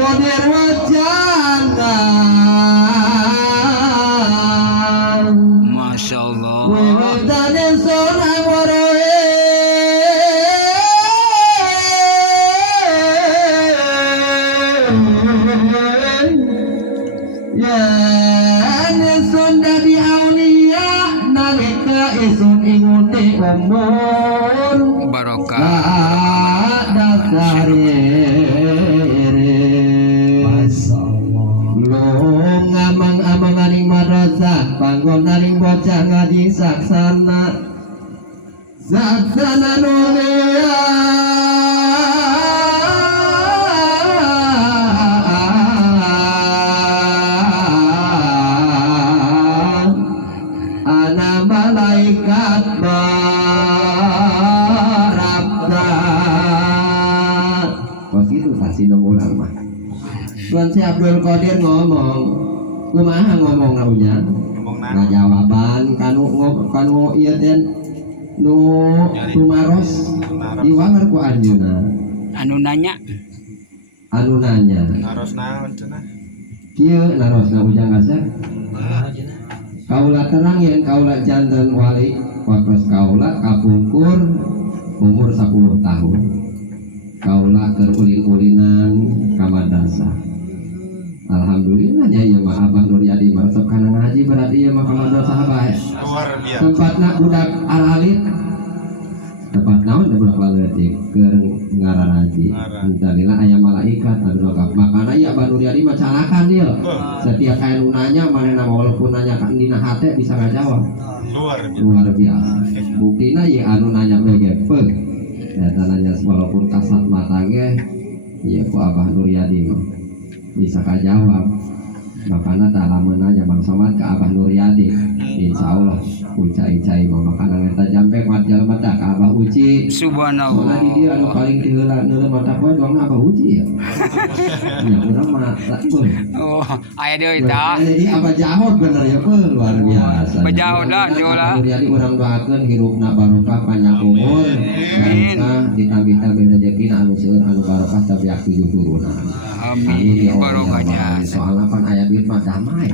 Qadir wajana Masya Allah. Wiwitane sonang waroe isun dadi aulia nalika isun inguti umur Barokah. dasare ngamang-amanganing madrasah panggonaning bocah ngaji saksana dunia ana malaikat barabda kok gitu kasih orang mah Tuan si Abdul Qadir ngomong kumaha ngomong naunya nah jawaban kanu ieu teh nu tumaros diwanger ku anjeunna Anu nanya. Naros naon cenah? Kieu narosna ujang asa kaula terang yen kaula janten wali waktos kaula kapungkur umur 10 tahun kaula keur ulin-ulinan ka madrasah. Alhamdulillah nya ieu mah Abah Nur Yadi maresep kana ngaji berarti ieu mah ka madrasah bae. Luar biasa. Tempatna budak aralit tempat naon da budak leutik keur ngararaji. Alhamdulillah aya malaikat anu nongkap. Makana ieu Abah Nur Yadi mah calakan dia. Setiap aya nu nanya manehna walaupun nanya ka dina hate bisa ngajawab. Luar biasa. Buktina ieu anu nanya bege peug. Eta nanya walaupun kasat mata ge ieu ku Abah Nur Yadi mah bisa kajawab. Makanya tak lama nanya Bang Somad ke Abah Nur Yadi. Insya Allah ucai-ucai makanya ngeta jampe mat jalma tak ke Abah Uci. Subhanallah. Soalnya di dia anu paling diheula neuleuh mata poe doang Abah Uci ya. Ya urang mah tak peuh. Oh, aya deui tah. Jadi Abah Jahod bener ya peuh luar biasa. Abah Jahod lah jola. Nur Yadi urang doakeun hirupna barokah panjang umur. Barokah ditambih-tambih rezekina anu seueur anu barokah tabiak 7 turunan. Amin. Ya Allah, Barokahnya. soalnya kan ayat itu mah damai.